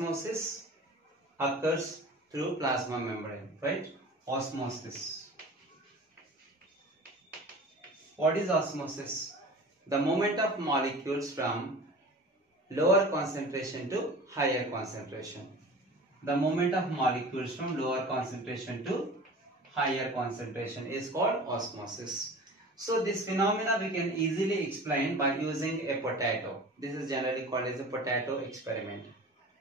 osmosis occurs through plasma membrane, right? Osmosis. What is osmosis? The movement of molecules from lower concentration to higher concentration. The movement of molecules from lower concentration to higher concentration is called osmosis. So this phenomena we can easily explain by using a potato. This is generally called as a potato experiment,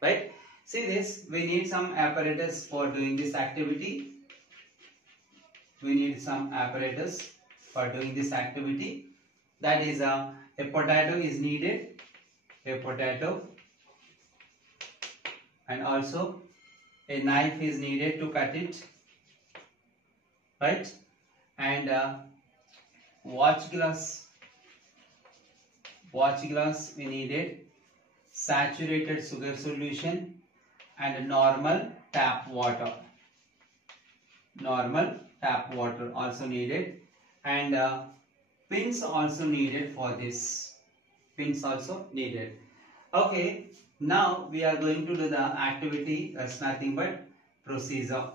right? See this, we need some apparatus for doing this activity. We need some apparatus for doing this activity. That is a potato is needed, a potato, and also a knife is needed to cut it, right? And watch glass we needed, saturated sugar solution, and normal tap water also needed, and pins also needed for this, pins also needed. Okay, now we are going to do the activity. That's nothing but procedure.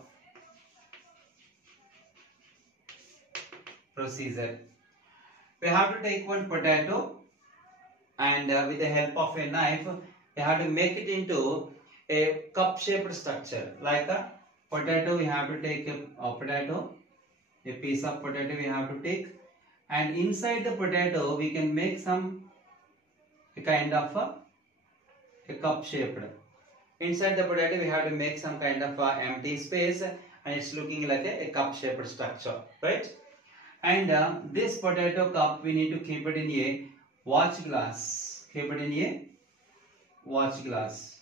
We have to take one potato, and with the help of a knife we have to make it into a cup shaped structure. Like a potato, we have to take a piece of potato we have to take, and inside the potato we can make some kind of a cup shaped. Inside the potato we have to make some kind of empty space, and it's looking like a cup shaped structure, right? And this potato cup we need to keep it in a watch glass. Keep it in a watch glass.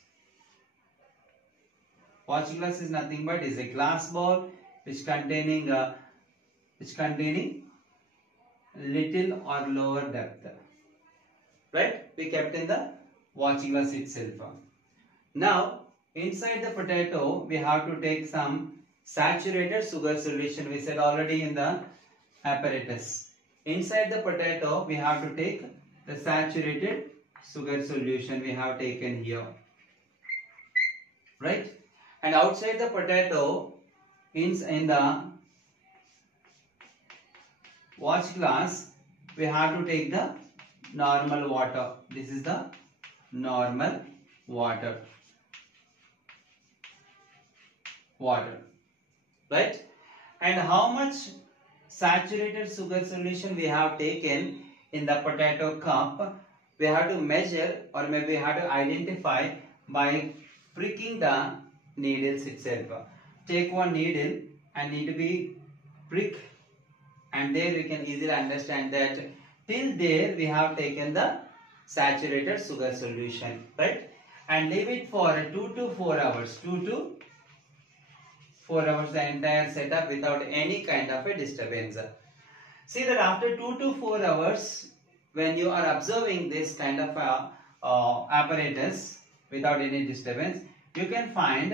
Watch glass is nothing but is a glass bowl which containing little or lower depth, right? We kept in the watch glass itself. Now inside the potato we have to take some saturated sugar solution. We said already in the apparatus. Inside the potato we have to take the saturated sugar solution we have taken here, right? And outside the potato, in the watch glass, we have to take the normal water. This is the normal water, right? And how much saturated sugar solution we have taken in the potato cup, we have to measure, or maybe we have to identify by pricking the needles itself. Take one needle and need to be prick, and there we can easily understand that till there we have taken the saturated sugar solution, right? And leave it for 2 to 4 hours. 2 to 4 hours the entire setup without any kind of a disturbance. See that after 2 to 4 hours, when you are observing this kind of apparatus without any disturbance, you can find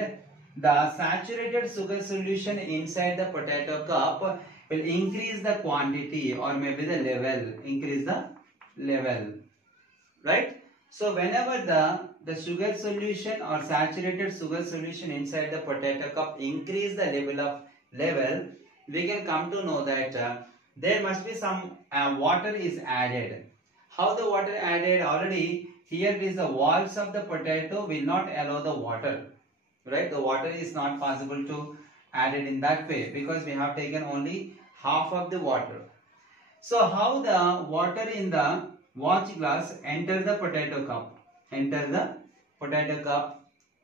the saturated sugar solution inside the potato cup will increase the quantity, or maybe the level, increase the level, right? So whenever the sugar solution or saturated sugar solution inside the potato cup increase the level, we can come to know that there must be some water is added. How the water added? Already here is the walls of the potato will not allow the water, right? The water is not possible to add it in that way because we have taken only half of the water. So how the water in the watch glass enter the potato cup?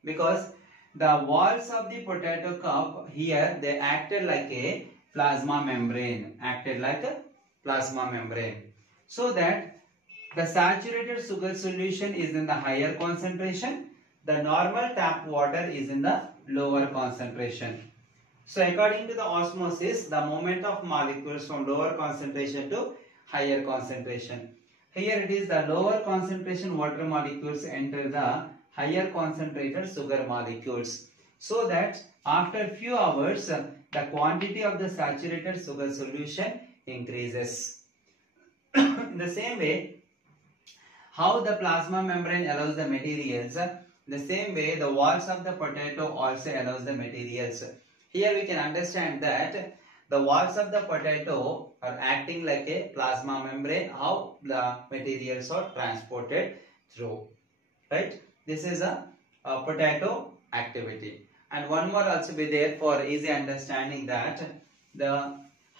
Because the walls of the potato cup here, they acted like a plasma membrane, so that the saturated sugar solution is in the higher concentration, the normal tap water is in the lower concentration. So according to the osmosis, the movement of molecules from lower concentration to higher concentration. Here it is the lower concentration water molecules enter the higher concentrated sugar molecules. So that after few hours, the quantity of the saturated sugar solution increases. In the same way, how the plasma membrane allows the materials The same way, the walls of the potato also allows the materials. Here we can understand that the walls of the potato are acting like a plasma membrane, how the materials are transported through. Right? This is a potato activity. And one more also be there for easy understanding, that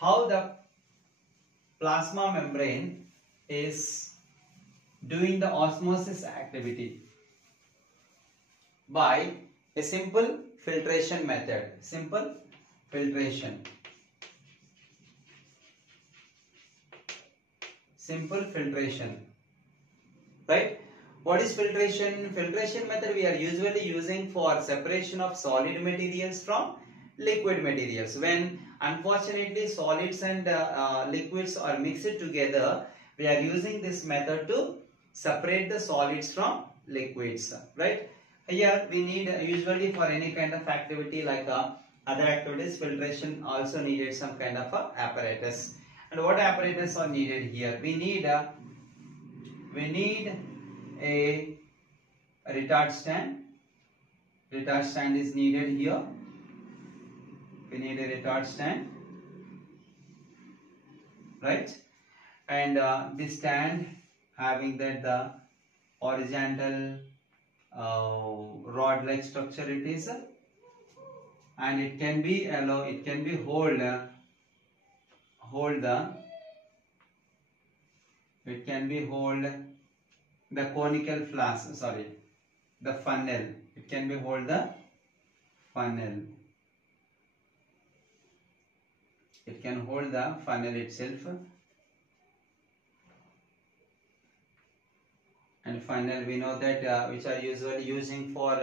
how the plasma membrane is doing the osmosis activity by a simple filtration method. Simple filtration. Simple filtration. Right? What is filtration? Filtration method we are usually using for separation of solid materials from liquid materials. When unfortunately solids and liquids are mixed together, we are using this method to separate the solids from liquids. Right? Here we need usually for any kind of activity like other activities, filtration also needed some kind of apparatus. And what apparatus are needed here? We need a retard stand. Retard stand is needed here. We need a retard stand, right? And this stand having that the horizontal rod-like structure it is, and it can be hold the conical flask, the funnel. It can be hold the funnel. It can hold the funnel itself. And funnel, we know that which are usually using for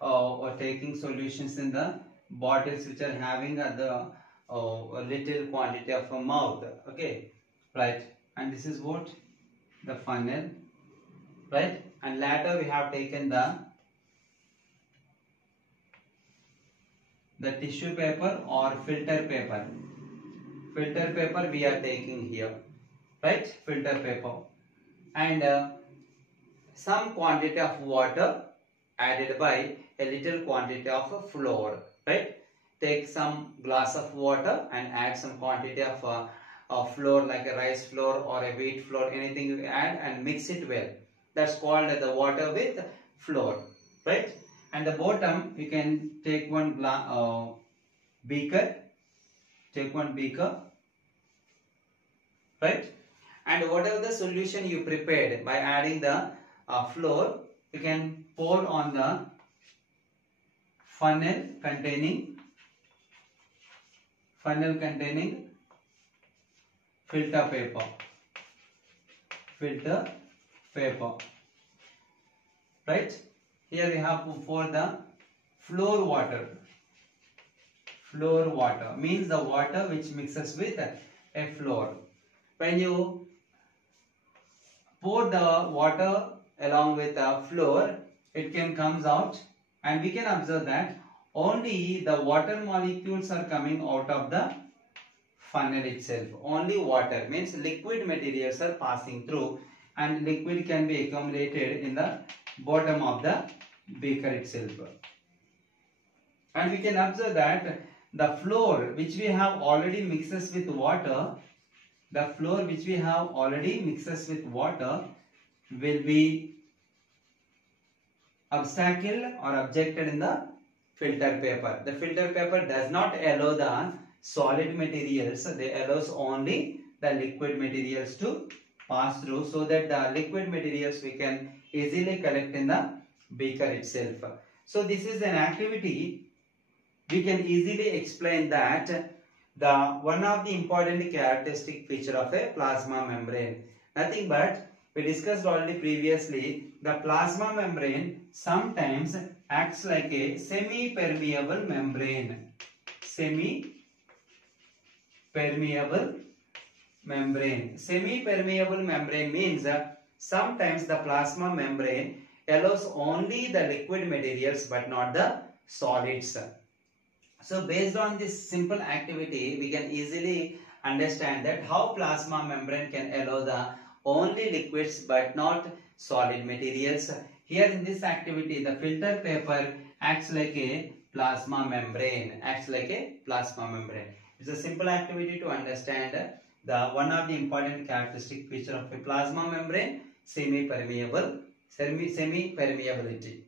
or taking solutions in the bottles which are having the little quantity of a mouth. Okay, right? And this is what the funnel, right? And later we have taken the tissue paper or filter paper. Filter paper we are taking here, right? Filter paper, and some quantity of water added by a little quantity of flour, right? Take some glass of water and add some quantity of flour, like a rice flour or a wheat flour, anything you add, and mix it well. That's called the water with flour, right? And the bottom you can take one beaker. Take one beaker, right? And whatever the solution you prepared by adding the flour, you can pour on the funnel containing filter paper. Right? Here we have for the flour water. Flour water means the water which mixes with a flour. When you pour the water along with the flour, it can comes out, and we can observe that only the water molecules are coming out of the funnel itself. Only water means liquid materials are passing through, and liquid can be accumulated in the bottom of the beaker itself. And we can observe that the flour which we have already mixes with water, will be obstacled or objected in the filter paper. The filter paper does not allow the solid materials, they allows only the liquid materials to pass through, so that the liquid materials we can easily collect in the beaker itself. So this is an activity we can easily explain that the one of the important characteristic feature of a plasma membrane. Nothing but we discussed already previously, the plasma membrane sometimes acts like a semi-permeable membrane. Semi-permeable membrane means sometimes the plasma membrane allows only the liquid materials but not the solids. So based on this simple activity, we can easily understand that how plasma membrane can allow the only liquids but not solid materials. Here in this activity, the filter paper acts like a plasma membrane. Acts like a plasma membrane. It's a simple activity to understand the one of the important characteristic feature of a plasma membrane: semi-permeability.